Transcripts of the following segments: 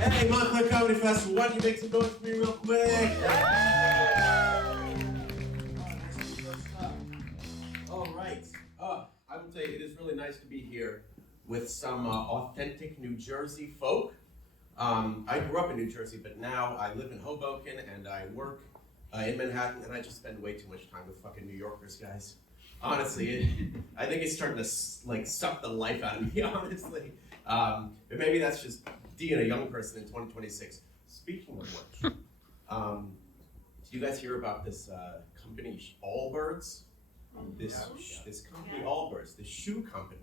Hey, Montclair Comedy Festival, why don't you make some noise for me real quick? All right. I will tell you, it is really nice to be here with some authentic New Jersey folk. I grew up in New Jersey, but now I live in Hoboken and I work in Manhattan, and I just spend way too much time with fucking New Yorkers, guys. Honestly, I think it's starting to suck the life out of me, honestly. But maybe that's just being a young person in 2026. Speaking of which, did you guys hear about this company, Allbirds? This company, Allbirds, the shoe company,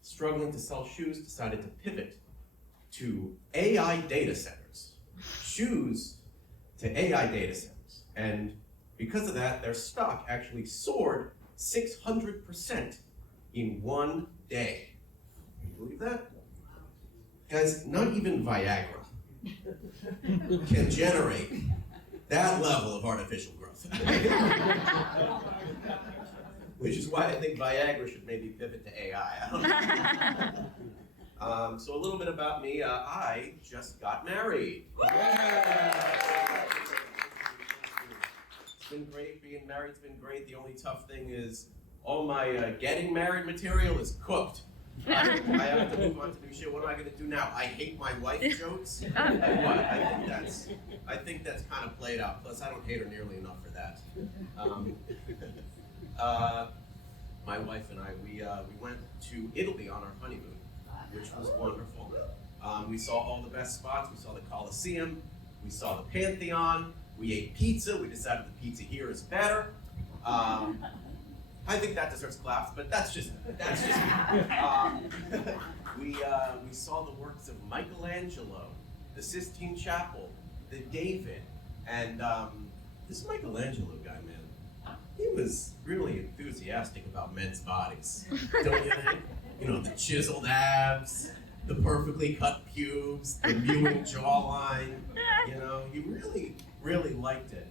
struggling to sell shoes, decided to pivot to AI data centers. Shoes to AI data centers. And because of that, their stock actually soared 600% in one day. Can you believe that? Guys, not even Viagra can generate that level of artificial growth. Which is why I think Viagra should maybe pivot to AI. I don't know. So a little bit about me. I just got married. It's been great. Being married's been great. The only tough thing is all my getting married material is cooked. I have to move on to new shit. What am I going to do now? I hate my wife jokes? I think that's kind of played out. Plus, I don't hate her nearly enough for that. My wife and I, we went to Italy on our honeymoon, which was wonderful. We saw all the best spots. We saw the Colosseum. We saw the Pantheon. We ate pizza. We decided the pizza here is better. I think that deserves claps, but that's just me. We saw the works of Michelangelo, the Sistine Chapel, the David, and this Michelangelo guy, man, he was really enthusiastic about men's bodies. Don't you think? You know, the chiseled abs, the perfectly cut pubes, the mewing jawline. You know, he really liked it.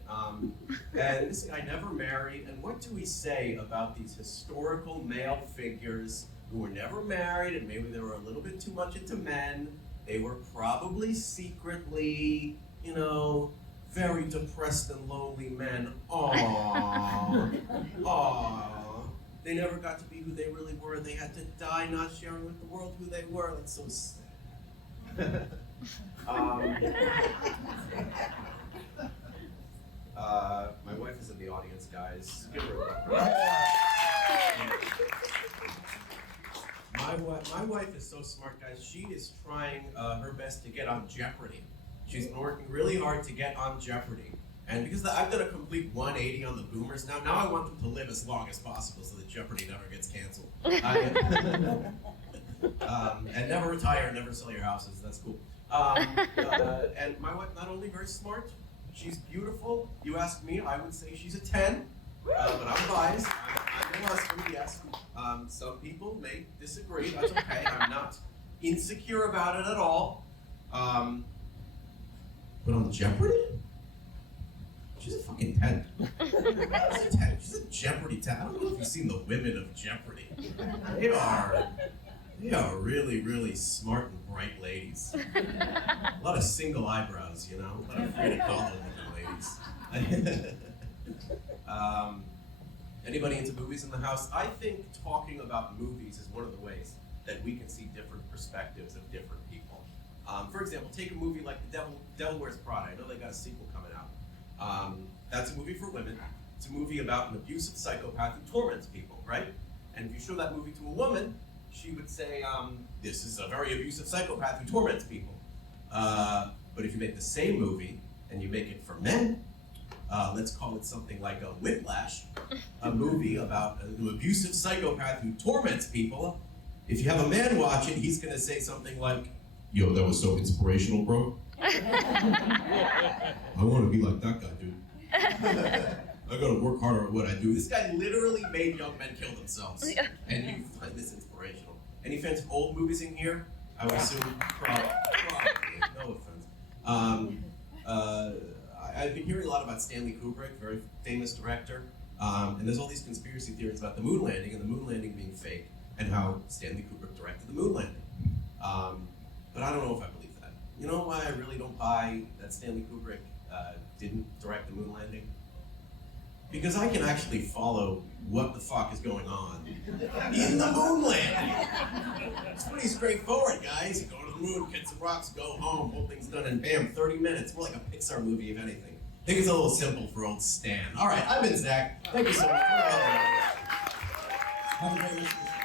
And this guy never married. And what do we say about these historical male figures who were never married and maybe they were a little bit too much into men? They were probably secretly, you know, very depressed and lonely men. Aww. They never got to be who they really were. They had to die not sharing with the world who they were. That's so sad. My wife is in the audience, guys. Give her a My wife is so smart, guys. She is trying her best to get on Jeopardy. She's been working really hard to get on Jeopardy. And because I've done a complete 180 on the boomers now I want them to live as long as possible so that Jeopardy never gets canceled. And never retire, never sell your houses. That's cool. And my wife, not only very smart, she's beautiful. You ask me, I would say she's a 10, but I'm biased. I'm a husband, yes. Some people may disagree. That's okay. I'm not insecure about it at all. But on Jeopardy? She's a fucking 10. She's a 10. She's a Jeopardy 10. I don't know if you've seen the women of Jeopardy. They are really, really smart and bright ladies. A lot of single eyebrows, you know? But I'm afraid to call them ladies. Anybody into movies in the house? I think talking about movies is one of the ways that we can see different perspectives of different people. For example, take a movie like The Devil Wears Prada. I know they got a sequel coming out. That's a movie for women. It's a movie about an abusive psychopath who torments people, right? And if you show that movie to a woman, she would say, this is a very abusive psychopath who torments people. But if you make the same movie and you make it for men, let's call it something like a Whiplash, a movie about an abusive psychopath who torments people. If you have a man watch it, he's gonna say something like, yo, that was so inspirational, bro. I want to be like that guy, dude. I gotta work harder at what I do. This guy literally made young men kill themselves. And you find this inspirational. Any fans of old movies in here? I would assume probably. No offense. I've been hearing a lot about Stanley Kubrick, very famous director. And there's all these conspiracy theories about the moon landing and the moon landing being fake and how Stanley Kubrick directed the moon landing. But I don't know if I believe that. You know why I really don't buy that Stanley Kubrick didn't direct the moon landing? Because I can actually follow what the fuck is going on in the moon landing. It's pretty straightforward, guys. You go to the moon, get some rocks, go home, whole thing's done in bam, 30 minutes. More like a Pixar movie, if anything. I think it's a little simple for old Stan. All right, I've been Zach. Thank you so much. Have a great rest of the show.